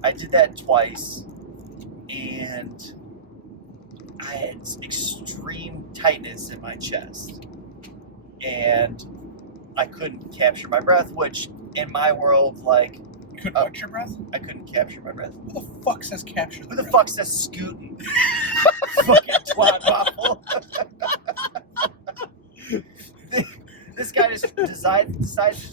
I did that twice and I had extreme tightness in my chest and I couldn't capture my breath, which in my world, like, You couldn't catch your breath? I couldn't capture my breath. Who the fuck says capture the Who the breath? fuck says scooting? Fucking twat waffle. This guy just decided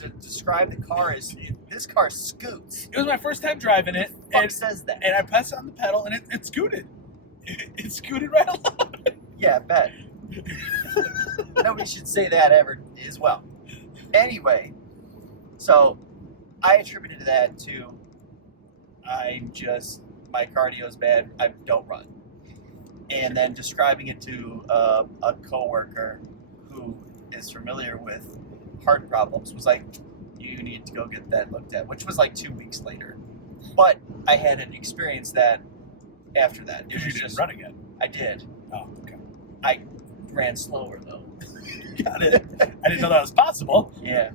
to describe the car as, this car scoots. It was my first time driving it, Who the fuck and, says that? and I pressed on the pedal, and it scooted. It scooted right along. Yeah, I bet. Nobody should say that ever as well. Anyway, so I attributed that to my cardio is bad, I don't run. And then describing it to a coworker who is familiar with heart problems was like, you need to go get that looked at, which was like 2 weeks later. But I hadn't experienced that after that. It Because was you didn't just, run again. I did. Oh, okay. I ran slower though. Got it. I didn't know that was possible. Yeah.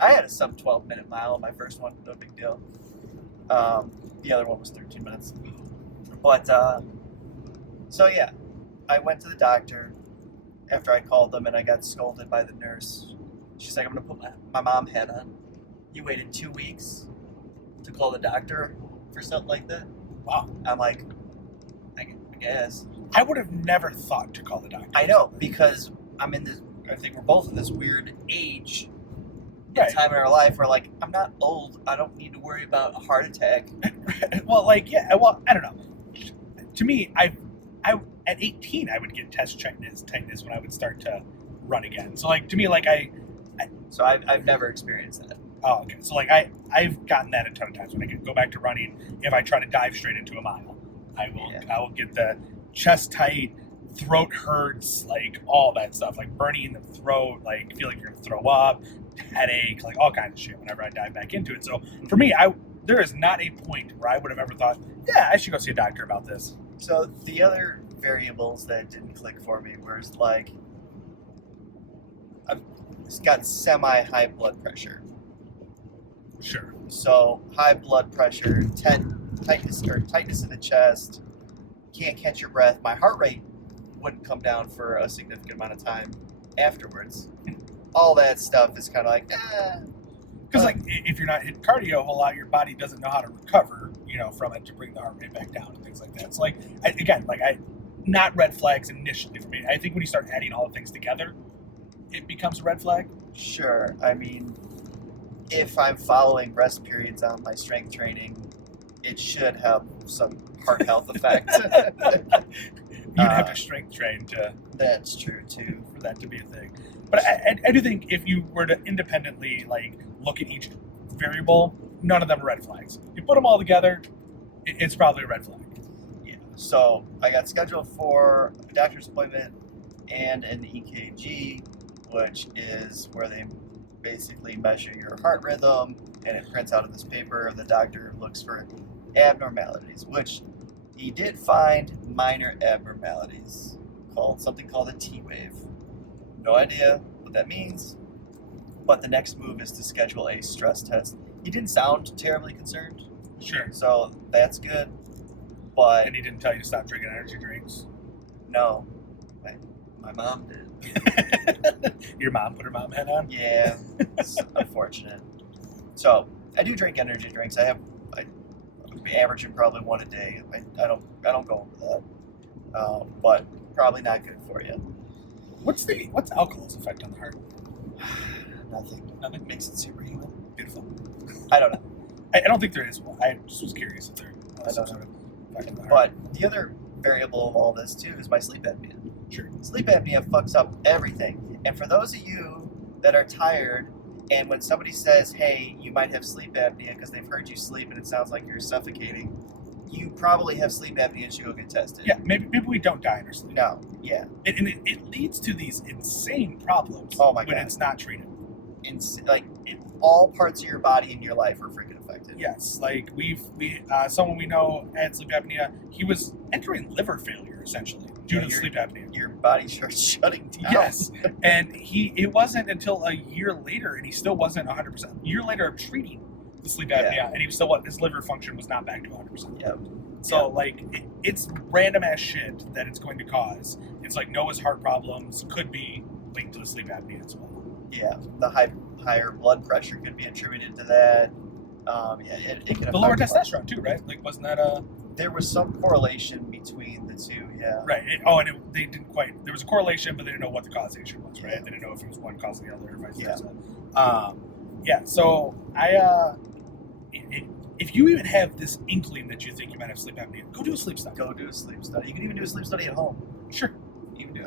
I had a sub 12 minute mile on my first one, no big deal. The other one was 13 minutes. But, so yeah, I went to the doctor after I called them and I got scolded by the nurse. She's like, I'm going to put my mom hat on. You waited 2 weeks to call the doctor for something like that? Wow. I'm like, I guess. I would have never thought to call the doctor. I know, because I think we're both in this weird age Right. time in our life where, like, I'm not old. I don't need to worry about a heart attack. Well, like, yeah, well, I don't know. To me, I at 18, I would get test tightness when I would start to run again. So, like, to me, like, So I've never experienced that. oh, okay. So, like, I've gotten that a ton of times when I go back to running. If I try to dive straight into a mile, I will get the chest tight, throat hurts, like, all that stuff, like burning in the throat, like, feel like you're gonna throw up, headache, like, all kinds of shit whenever I dive back into it. So, for me, there is not a point where I would have ever thought, yeah, I should go see a doctor about this. So the other variables that didn't click for me was, like, I've got semi-high blood pressure. Sure. So high blood pressure, tightness in the chest, can't catch your breath. My heart rate wouldn't come down for a significant amount of time afterwards. All that stuff is kind of like, Because, like, if you're not hitting cardio a whole lot, your body doesn't know how to recover, from it to bring the heart rate back down and things like that. So, like, not red flags initially for me. I think when you start adding all the things together, it becomes a red flag. Sure. I mean, if I'm following rest periods on my strength training, it should have some heart health effect. You'd have to strength train That's true too. for that to be a thing. But I do think if you were to independently, like, look at each variable, none of them are red flags. You put them all together, it's probably a red flag. Yeah. So I got scheduled for a doctor's appointment and an EKG, which is where they basically measure your heart rhythm, and it prints out of this paper. The doctor looks for abnormalities, which he did find minor abnormalities something called a T wave. No idea what that means, but the next move is to schedule a stress test. He didn't sound terribly concerned, Sure. so that's good. But And he didn't tell you to stop drinking energy drinks. no, my mom did. Your mom put her mom head on? Yeah, it's unfortunate. So I do drink energy drinks. I averaging probably one a day. I don't go over that, but probably not good for you. What's alcohol's effect on the heart? Nothing. Nothing. Makes it superhuman. Beautiful. I don't know. I don't think there is one. I just was curious if there was some I don't sort of effect on the heart. But the other variable of all this too is my sleep apnea. Sure. Sleep apnea fucks up everything. And for those of you that are tired, and when somebody says, "Hey, you might have sleep apnea," because they've heard you sleep and it sounds like you're suffocating, you probably have sleep apnea and should go get tested. Yeah, maybe we don't die in our sleep. No. Yeah. And it leads to these insane problems Oh my when God. it's not treated. All parts of your body and your life are freaking affected. Yes, like someone we know had sleep apnea. He was entering liver failure essentially due to sleep apnea. Your body starts shutting down. Yes, and it wasn't until a year later, and he still wasn't 100%. A year later of treating the sleep apnea, and his liver function was not back to 100%. Yeah. So like it's random ass shit that it's going to cause. It's like Noah's heart problems could be linked to the sleep apnea as well. Yeah, the higher blood pressure could be attributed to that. It can affect The lower testosterone too, right? Like wasn't that a... There was some correlation between the two, yeah. Right. They didn't quite... There was a correlation, but they didn't know what the causation was, right? They didn't know if it was one causing the other or vice versa. So if you even have this inkling that you think you might have sleep apnea, go do a sleep study. Go do a sleep study. You can even do a sleep study at home. Sure.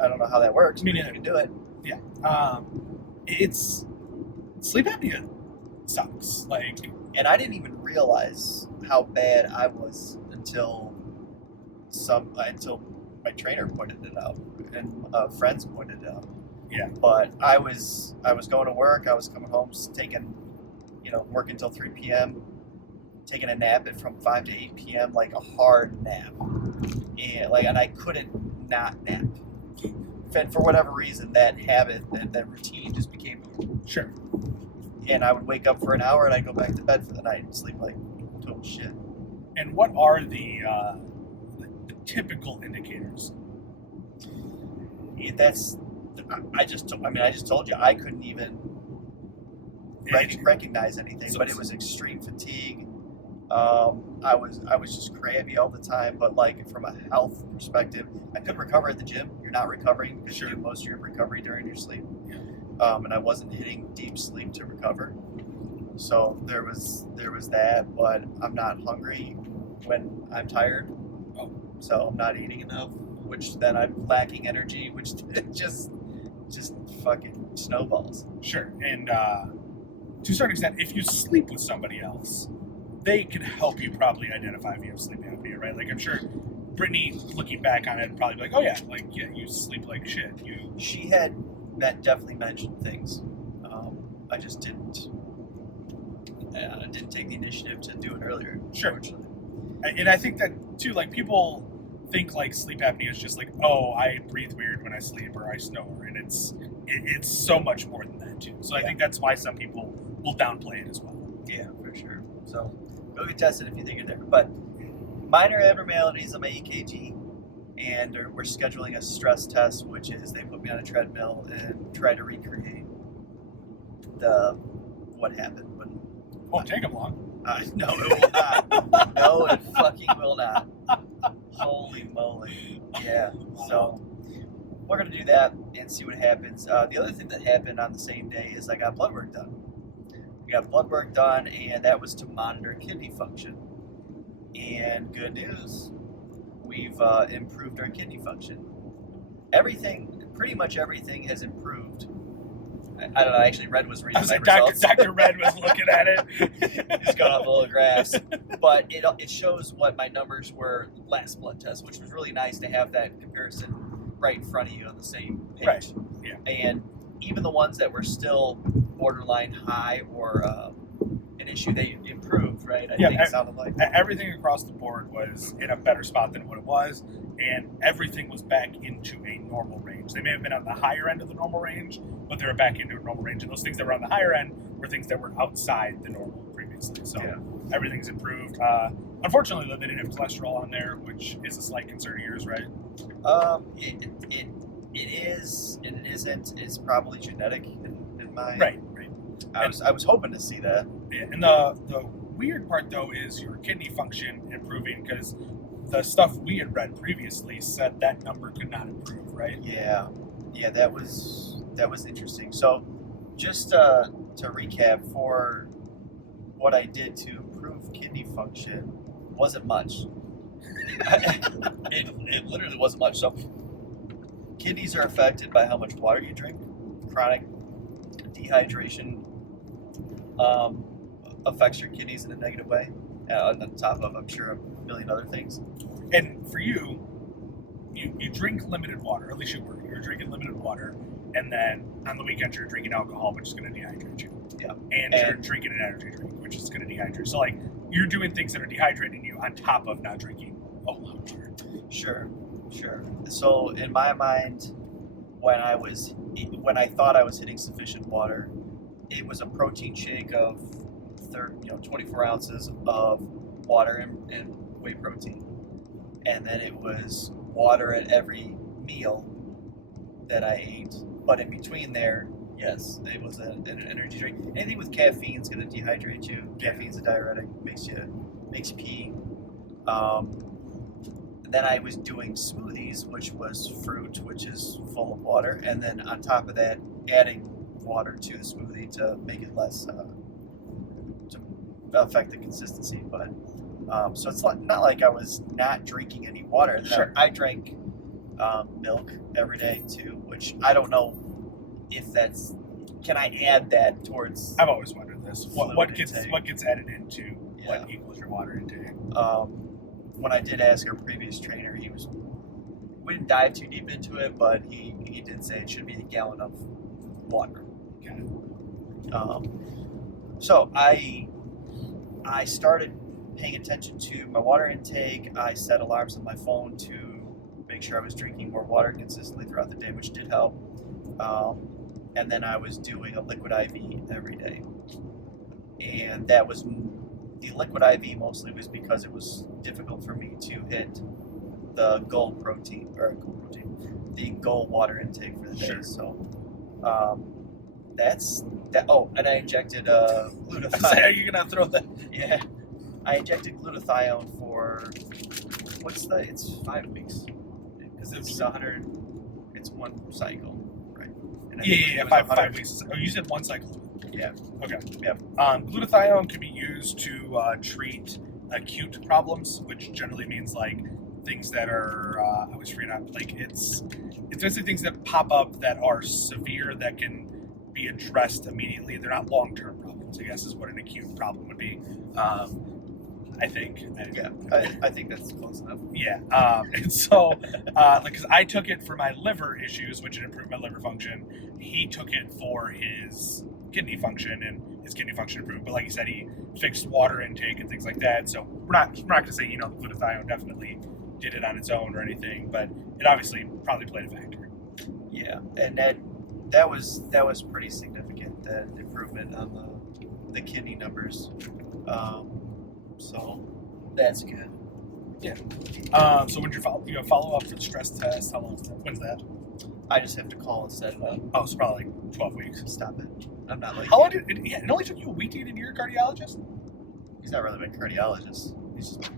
I don't know how that works, Me but neither. you can do it. Yeah. It's... Sleep apnea sucks. Like... And I didn't even realize how bad I was until my trainer pointed it out and friends pointed it out. Yeah. But I was going to work. I was coming home, working until 3 p.m. Taking a nap from 5 to 8 p.m. like a hard nap, and I couldn't not nap. And for whatever reason, that habit, that routine, just became Sure. And I would wake up for an hour and I'd go back to bed for the night and sleep like total shit. And what are the typical indicators? I just told you I couldn't even recognize anything, but it was extreme fatigue. I was just crabby all the time, but like from a health perspective, I couldn't recover at the gym. You're not recovering because you do most of your recovery during your sleep. Yeah. And I wasn't hitting deep sleep to recover. So there was that, but I'm not hungry when I'm tired. Oh. So I'm not eating enough, which then I'm lacking energy, which just fucking snowballs. Sure. And to a certain extent, if you sleep with somebody else, they can help you probably identify if you have sleep apnea, right? Like I'm sure Brittany, looking back on it, would probably be like, oh yeah, you sleep like shit. She had definitely mentioned things. I just didn't take the initiative to do it earlier. Sure. And I think that too, like people think like sleep apnea is just like, oh, I breathe weird when I sleep or I snore, and it's so much more than that too. So I think that's why some people will downplay it as well. Yeah, for sure. So go get tested if you think you're there. But minor abnormalities on my EKG, and we're scheduling a stress test, which is they put me on a treadmill and try to recreate what happened. But Won't take them long. no, it will not. No, it fucking will not. Holy moly. Yeah. So we're going to do that and see what happens. The other thing that happened on the same day is I got blood work done. We got blood work done, and that was to monitor kidney function. And good news, we've improved our kidney function. Pretty much everything has improved. I don't know, actually Red was reading my results. Dr. Red was looking at it. He's got off a little graphs. But it shows what my numbers were last blood test, which was really nice to have that comparison right in front of you on the same page. Right. Yeah. And even the ones that were still borderline high or an issue, they improved, right? I think it sounded like everything across the board was in a better spot than what it was, and everything was back into a normal range. They may have been on the higher end of the normal range, but they were back into a normal range. And those things that were on the higher end were things that were outside the normal previously. So everything's improved. Unfortunately, though, they didn't have cholesterol on there, which is a slight concern of yours, right? It is and it isn't. It's probably genetic in my right. I was hoping to see that. Yeah, and the weird part, though, is your kidney function improving, because the stuff we had read previously said that number could not improve, right? Yeah, that was interesting. So, just to recap, for what I did to improve kidney function, wasn't much. it literally wasn't much. So, kidneys are affected by how much water you drink. Chronic dehydration affects your kidneys in a negative way. On top of, I'm sure, a million other things. And for you drink limited water, at least you're drinking limited water, and then on the weekends you're drinking alcohol, which is going to dehydrate you. Yeah. And you're drinking an energy drink, which is going to dehydrate. So, like, you're doing things that are dehydrating you on top of not drinking a whole lot of water. Sure. So, in my mind, when I thought I was hitting sufficient water, it was a protein shake of 24 ounces of water and whey protein. And then it was water at every meal that I ate. But in between there, yes, it was an energy drink. Anything with caffeine is going to dehydrate you. Caffeine's a diuretic, makes you pee. Then I was doing smoothies, which was fruit, which is full of water, and then on top of that, adding water to the smoothie to make it less to affect the consistency. But so it's not like I was not drinking any water. Sure. I drank milk every day too, which I don't know if that's. Can I add that towards? I've always wondered this. What gets added into Yeah. what equals your water intake? When I did ask our previous trainer, we didn't dive too deep into it, but he did say it should be a gallon of water. Got it. So I started paying attention to my water intake. I set alarms on my phone to make sure I was drinking more water consistently throughout the day, which did help. And then I was doing a liquid IV every day. And that was the liquid IV mostly was because it was difficult for me to hit the goal water intake for the day. Sure. So that's that. Oh, and I injected glutathione. Are you gonna throw that? Yeah, I injected glutathione for it's 5 weeks because it's 100. It's one cycle, right? And I think it was 5 weeks. Oh, you said one cycle. Yeah. Okay. Yep. Glutathione can be used to treat acute problems, which generally means like things that are I always forget. Like it's basically things that pop up that are severe that can be addressed immediately. They're not long-term problems, I guess, is what an acute problem would be. I think. Yeah, I think that's close enough. Yeah. And so, because I took it for my liver issues, which had improved my liver function, he took it for his kidney function, and his kidney function improved. But like you said, he fixed water intake and things like that. So we're not going to say, the glutathione definitely did it on its own or anything, but it obviously probably played a factor. Yeah, and that was pretty significant, that improvement on the kidney numbers. So that's good. Yeah. So when you follow up for the stress test, how long is that? When's that? I just have to call and set it up. Oh, it's probably like 12 weeks. Stop it. I'm not like. How long did it? Yeah, it only took you a week to get into your cardiologist. He's not really a cardiologist. He's just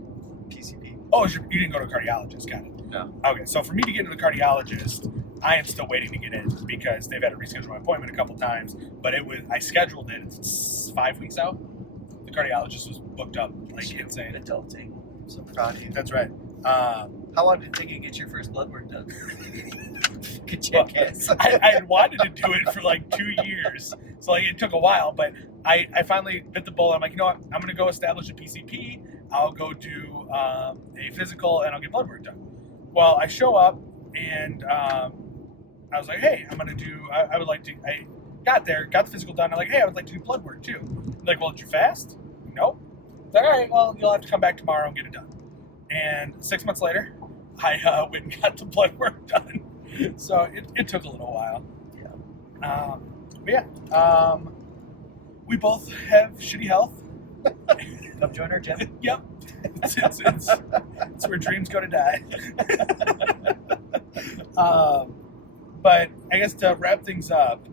PCP. Oh, you didn't go to a cardiologist. Got it. No. Okay, so for me to get into the cardiologist, I am still waiting to get in because they've had to reschedule my appointment a couple times. But I scheduled it. It's 5 weeks out. The cardiologist was booked up like insane. Adulting. I'm so proud of you. That's right. How long did it take you to get your first blood work done? Good check, I had wanted to do it for like 2 years, so like it took a while. But I finally bit the bullet. I'm like, you know what? I'm gonna go establish a PCP. I'll go do a physical and I'll get blood work done. Well, I show up and I was like, hey, I'm gonna do. I would like to. I got there, got the physical done. I'm like, hey, I would like to do blood work too. I'm like, well, did you fast? Nope. All right, well, you'll have to come back tomorrow and get it done. And 6 months later, I went and got the blood work done. So it took a little while. Yeah. But yeah, we both have shitty health. Come join our gym. Yep. It's where dreams go to die. But I guess to wrap things up,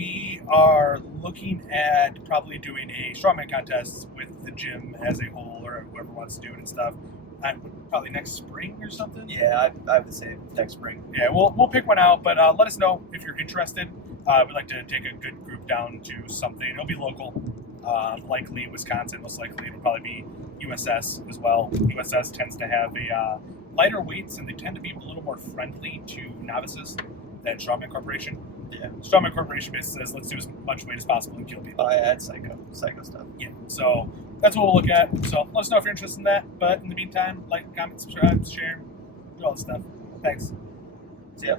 we are looking at probably doing a strongman contest with the gym as a whole, or whoever wants to do it and stuff. Probably next spring or something. Yeah, I would say next spring. Yeah, we'll pick one out, but let us know if you're interested. We'd like to take a good group down to something. It'll be local, likely Wisconsin. Most likely it'll probably be USS as well. USS tends to have a lighter weights, and they tend to be a little more friendly to novices than Strongman Corporation. Yeah. Strongman Corporation basically says, let's do as much weight as possible and kill people. Oh, yeah, it's psycho stuff. Yeah, so that's what we'll look at. So let us know if you're interested in that. But in the meantime, like, comment, subscribe, share, do all this stuff. Thanks. See ya.